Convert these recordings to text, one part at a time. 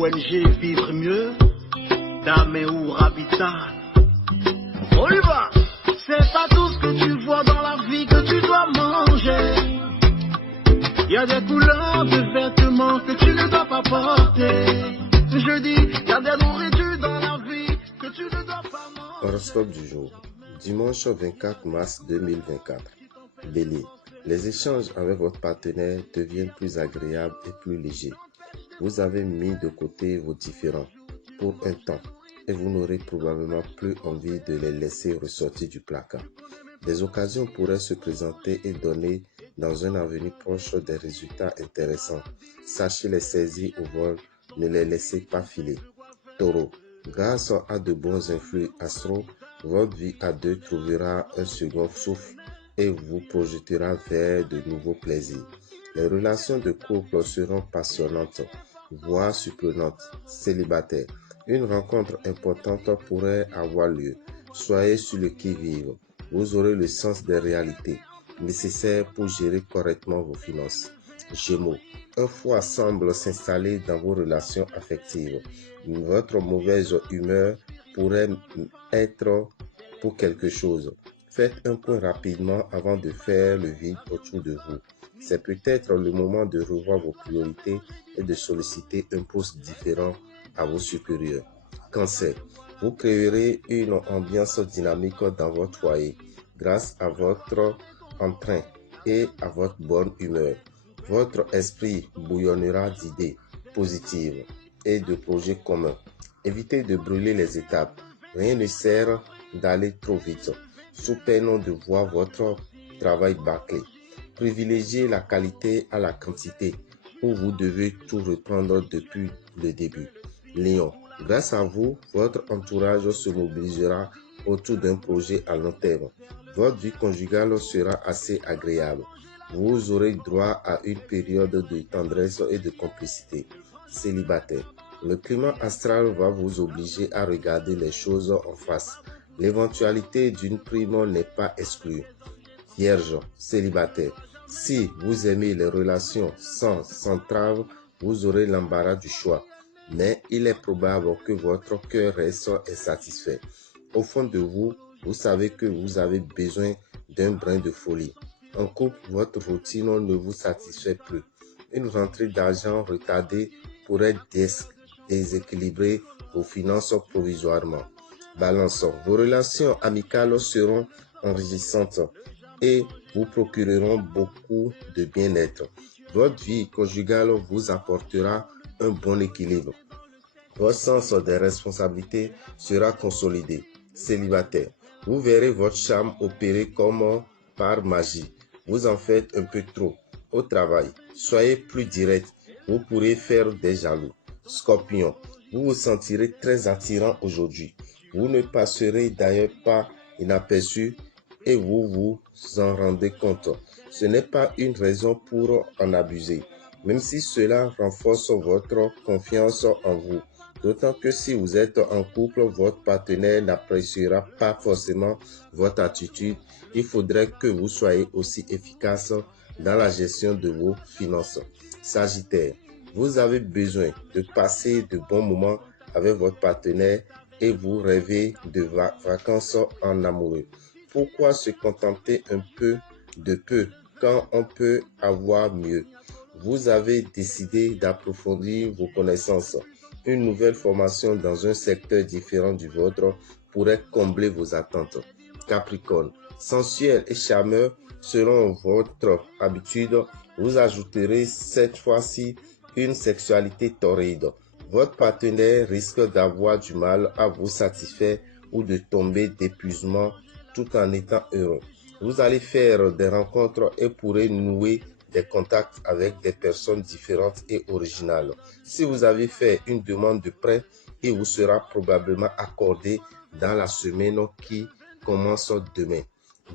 ONG Vivre Mieux, Dame ou Habitat. On y va. C'est pas tout ce que tu vois dans la vie que tu dois manger. Il y a des couleurs de vêtements que tu ne dois pas porter. Je dis, il y a des nourritures dans la vie que tu ne dois pas manger. Horoscope du jour, dimanche 24 mars 2024. Bélier, les échanges avec votre partenaire deviennent plus agréables et plus légers. Vous avez mis de côté vos différends pour un temps et vous n'aurez probablement plus envie de les laisser ressortir du placard. Des occasions pourraient se présenter et donner dans un avenir proche des résultats intéressants. Sachez les saisir au vol, ne les laissez pas filer. Taureau, grâce à de bons influx astraux, votre vie à deux trouvera un second souffle et vous projetera vers de nouveaux plaisirs. Les relations de couple seront passionnantes, voire surprenantes. Célibataire, une rencontre importante pourrait avoir lieu. Soyez sur le qui-vive. Vous aurez le sens des réalités nécessaires pour gérer correctement vos finances. Gémeaux, un foie semble s'installer dans vos relations affectives. Votre mauvaise humeur pourrait être pour quelque chose. Faites un point rapidement avant de faire le vide autour de vous. C'est peut-être le moment de revoir vos priorités et de solliciter un poste différent à vos supérieurs. Cancer, vous créerez une ambiance dynamique dans votre foyer grâce à votre entrain et à votre bonne humeur. Votre esprit bouillonnera d'idées positives et de projets communs. Évitez de brûler les étapes. Rien ne sert d'aller trop vite, sous peine de voir votre travail bâclé. Privilégiez la qualité à la quantité, ou vous devez tout reprendre depuis le début. Lion, grâce à vous, votre entourage se mobilisera autour d'un projet à long terme. Votre vie conjugale sera assez agréable. Vous aurez droit à une période de tendresse et de complicité. Célibataire, le climat astral va vous obliger à regarder les choses en face. L'éventualité d'une prime n'est pas exclue. Vierge, célibataire, si vous aimez les relations sans entrave, vous aurez l'embarras du choix. Mais il est probable que votre cœur reste insatisfait. Au fond de vous, vous savez que vous avez besoin d'un brin de folie. En couple, votre routine ne vous satisfait plus. Une rentrée d'argent retardée pourrait déséquilibrer vos finances provisoirement. Balance, vos relations amicales seront enrichissantes et vous procureront beaucoup de bien-être. Votre vie conjugale vous apportera un bon équilibre. Votre sens des responsabilités sera consolidé. Célibataire, vous verrez votre charme opérer comme par magie. Vous en faites un peu trop. Au travail, soyez plus direct. Vous pourrez faire des jaloux. Scorpion, vous vous sentirez très attirant aujourd'hui. Vous ne passerez d'ailleurs pas inaperçu et vous vous en rendez compte. Ce n'est pas une raison pour en abuser, même si cela renforce votre confiance en vous. D'autant que si vous êtes en couple, votre partenaire n'appréciera pas forcément votre attitude. Il faudrait que vous soyez aussi efficace dans la gestion de vos finances. Sagittaire, vous avez besoin de passer de bons moments avec votre partenaire et vous rêvez de vacances en amoureux. Pourquoi se contenter un peu de peu quand on peut avoir mieux? Vous avez décidé d'approfondir vos connaissances. Une nouvelle formation dans un secteur différent du vôtre pourrait combler vos attentes. Capricorne, sensuel et charmeur selon votre habitude, vous ajouterez cette fois-ci une sexualité torride. Votre partenaire risque d'avoir du mal à vous satisfaire ou de tomber d'épuisement tout en étant heureux. Vous allez faire des rencontres et pourrez nouer des contacts avec des personnes différentes et originales. Si vous avez fait une demande de prêt, il vous sera probablement accordé dans la semaine qui commence demain.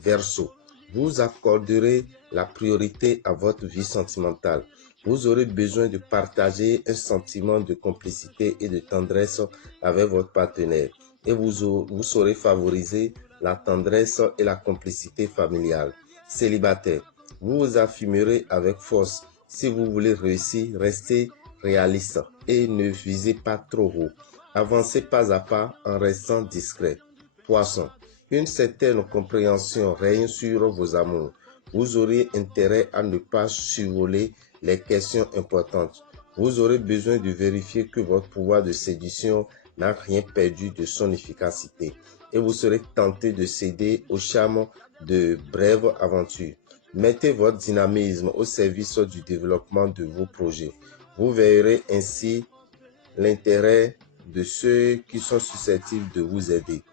Verseau, vous accorderez la priorité à votre vie sentimentale. Vous aurez besoin de partager un sentiment de complicité et de tendresse avec votre partenaire et vous saurez favoriser la tendresse et la complicité familiale. Célibataire, vous vous affirmerez avec force. Si vous voulez réussir, restez réaliste. et ne visez pas trop haut. Avancez pas à pas en restant discret. Poisson, une certaine compréhension règne sur vos amours. Vous aurez intérêt à ne pas survoler les questions importantes. Vous aurez besoin de vérifier que votre pouvoir de séduction n'a rien perdu de son efficacité et vous serez tenté de céder au charme de brèves aventures. Mettez votre dynamisme au service du développement de vos projets. Vous verrez ainsi l'intérêt de ceux qui sont susceptibles de vous aider.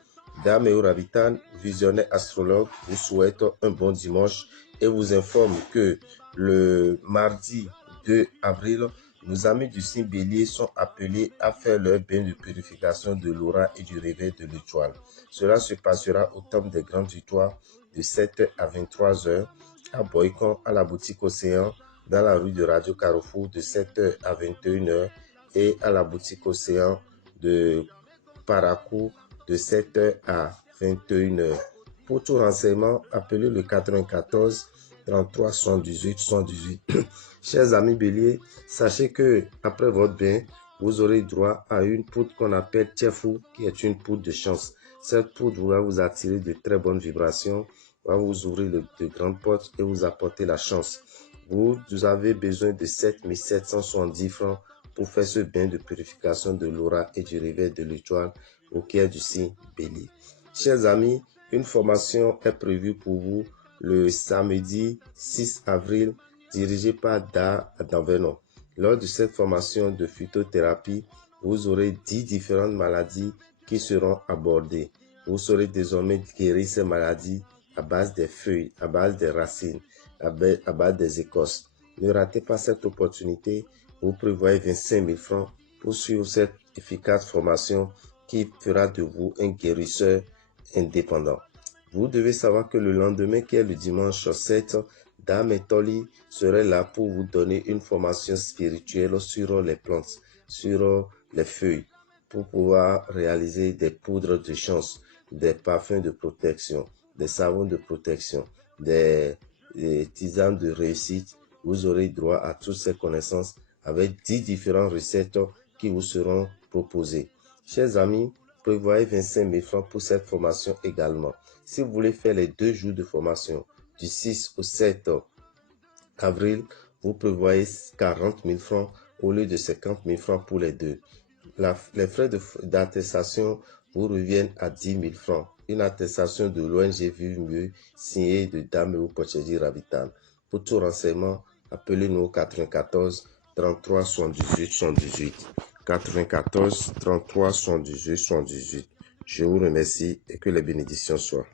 Dame et Rabitan, visionnaire astrologue, vous souhaite un bon dimanche et vous informe que le mardi 2 avril, nos amis du signe Bélier sont appelés à faire leur bain de purification de l'aura et du réveil de l'étoile. Cela se passera au temple des Grandes Victoires de 7h à 23h à Boycon, à la boutique Océan, dans la rue de Radio Carrefour de 7h à 21h et à la boutique Océan de Parakou de 7h à 21h. Pour tout renseignement, appelez le 94 33 78 78. Chers amis Bélier, sachez que après votre bain, vous aurez droit à une poudre qu'on appelle Tiefou, qui est une poudre de chance. Cette poudre va vous attirer de très bonnes vibrations, va vous ouvrir de grandes portes et vous apporter la chance. Vous avez besoin de 7770 francs pour faire ce bain de purification de l'aura et du réveil de l'étoile au cœur du signe Bélier. Chers amis, une formation est prévue pour vous le samedi 6 avril, dirigée par Da Danvernon. Lors de cette formation de phytothérapie, vous aurez 10 différentes maladies qui seront abordées. Vous saurez désormais guérir ces maladies à base des feuilles, à base des racines, à base des écorces. Ne ratez pas cette opportunité. Vous prévoyez 25 000 francs pour suivre cette efficace formation qui fera de vous un guérisseur indépendant. Vous devez savoir que le lendemain, qui est le dimanche 7, Dame et Toli serait là pour vous donner une formation spirituelle sur les plantes, sur les feuilles, pour pouvoir réaliser des poudres de chance, des parfums de protection, des savons de protection, des tisanes de réussite. Vous aurez droit à toutes ces connaissances avec 10 différentes recettes qui vous seront proposées. Chers amis, prévoyez 25 000 francs pour cette formation également. Si vous voulez faire les 2 jours de formation, du 6 au 7 avril, vous prévoyez 40 000 francs au lieu de 50 000 francs pour les 2. Les frais d'attestation vous reviennent à 10 000 francs. Une attestation de l'ONG Vive Mieux signée de Dame ou Pochedi Rabitan. Pour tout renseignement, appelez-nous au 94 33 78 78. 94 33 78 78. Je vous remercie et que les bénédictions soient.